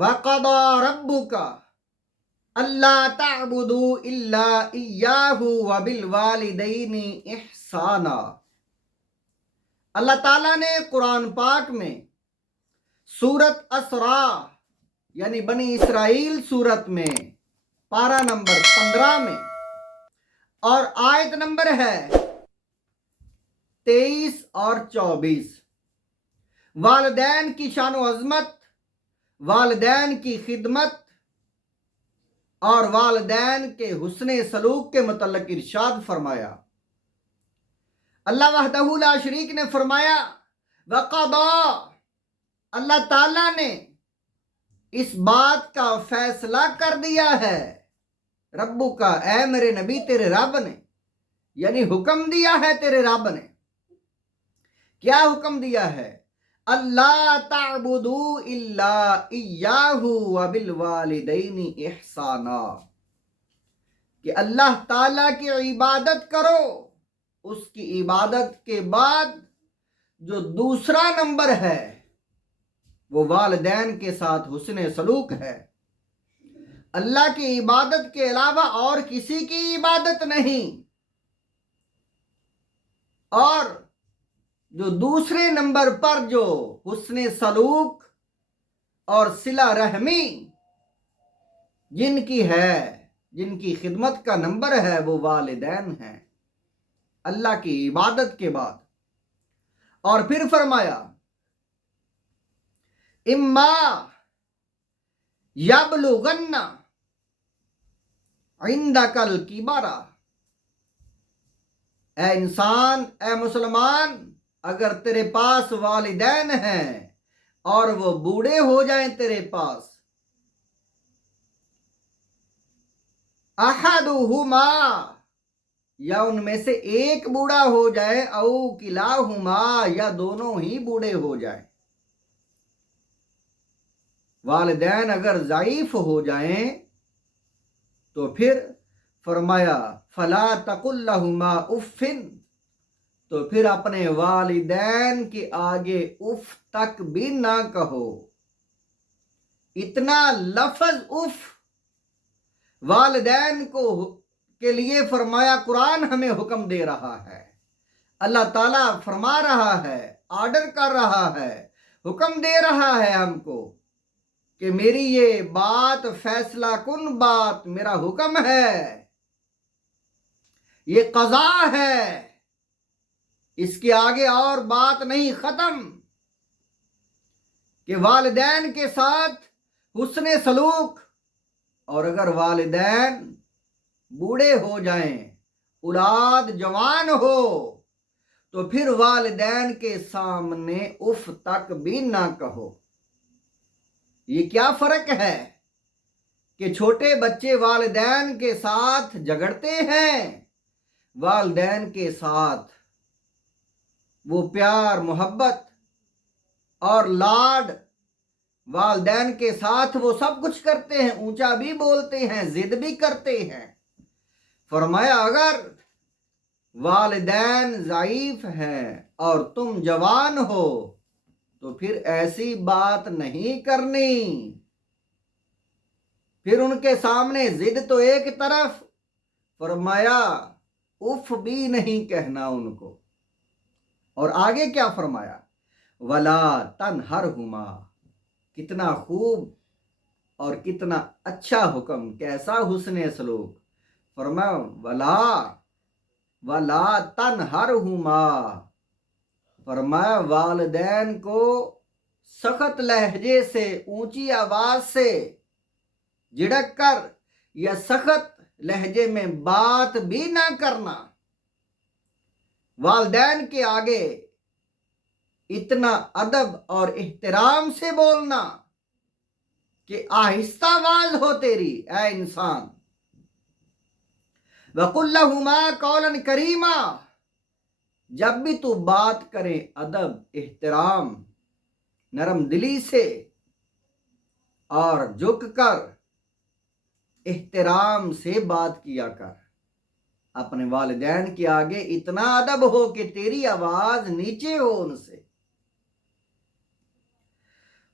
وَقَضَى رَبُّكَ أَلَّا تَعْبُدُوا إِلَّا إِيَّاهُ وَبِالْوَالِدَيْنِ إِحْسَانًا۔ اللہ تعالیٰ نے قرآن پاک میں سورت اسراء یعنی بنی اسرائیل سورت میں پارہ نمبر 15 میں اور آیت نمبر ہے 23 اور 24 والدین کی شان و عظمت، والدین کی خدمت اور والدین کے حسن سلوک کے متعلق ارشاد فرمایا۔ اللہ وحدہ لا شریک نے فرمایا وَقَضَى، اللہ تعالیٰ نے اس بات کا فیصلہ کر دیا ہے، ربو کا، اے میرے نبی تیرے رب نے، یعنی حکم دیا ہے تیرے رب نے۔ کیا حکم دیا ہے؟ اللہ تعبدوا الا ایاہ وبالوالدین احسانا، کہ اللہ تعالیٰ کی عبادت کرو، اس کی عبادت کے بعد جو دوسرا نمبر ہے وہ والدین کے ساتھ حسن سلوک ہے۔ اللہ کی عبادت کے علاوہ اور کسی کی عبادت نہیں، اور جو دوسرے نمبر پر جو حسن سلوک اور صلہ رحمی جن کی ہے، جن کی خدمت کا نمبر ہے، وہ والدین ہیں اللہ کی عبادت کے بعد۔ اور پھر فرمایا اما یبلغن عندک الکبر، اے انسان، اے مسلمان، اگر تیرے پاس والدین ہیں اور وہ بوڑھے ہو جائیں تیرے پاس، احدہما، یا ان میں سے ایک بوڑھا ہو جائے، او کلاہما، یا دونوں ہی بوڑھے ہو جائیں، والدین اگر ضعیف ہو جائیں تو پھر فرمایا فلا تقل لہما اف، تو پھر اپنے والدین کے آگے اف تک بھی نہ کہو۔ اتنا لفظ اف والدین کو کے لیے فرمایا، قرآن ہمیں حکم دے رہا ہے، اللہ تعالیٰ فرما رہا ہے، آرڈر کر رہا ہے، حکم دے رہا ہے ہم کو کہ میری یہ بات فیصلہ کن بات، میرا حکم ہے، یہ قضا ہے، اس کے آگے اور بات نہیں، ختم، کہ والدین کے ساتھ حسن سلوک۔ اور اگر والدین بوڑھے ہو جائیں، اولاد جوان ہو، تو پھر والدین کے سامنے اف تک بھی نہ کہو۔ یہ کیا فرق ہے کہ چھوٹے بچے والدین کے ساتھ جھگڑتے ہیں، والدین کے ساتھ وہ پیار، محبت اور لاڈ، والدین کے ساتھ وہ سب کچھ کرتے ہیں، اونچا بھی بولتے ہیں، ضد بھی کرتے ہیں۔ فرمایا اگر والدین ضعیف ہیں اور تم جوان ہو تو پھر ایسی بات نہیں کرنی، پھر ان کے سامنے ضد تو ایک طرف، فرمایا اف بھی نہیں کہنا ان کو۔ اور آگے کیا فرمایا؟ وَلَا تَنْهَرْهُمَا، کتنا خوب اور کتنا اچھا حکم، کیسا حسن سلوک۔ فرمایا وَلَا تَنْهَرْهُمَا، فرمایا والدین کو سخت لہجے سے، اونچی آواز سے جھڑک کر یا سخت لہجے میں بات بھی نہ کرنا، والدین کے آگے اتنا ادب اور احترام سے بولنا کہ آہستہ آواز ہو تیری، اے انسان۔ وَقُلْ لَهُمَا قَوْلًا كَرِيمًا، جب بھی تو بات کرے ادب، احترام، نرم دلی سے اور جھک کر احترام سے بات کیا کر۔ اپنے والدین کے آگے اتنا ادب ہو کہ تیری آواز نیچے ہو ان سے۔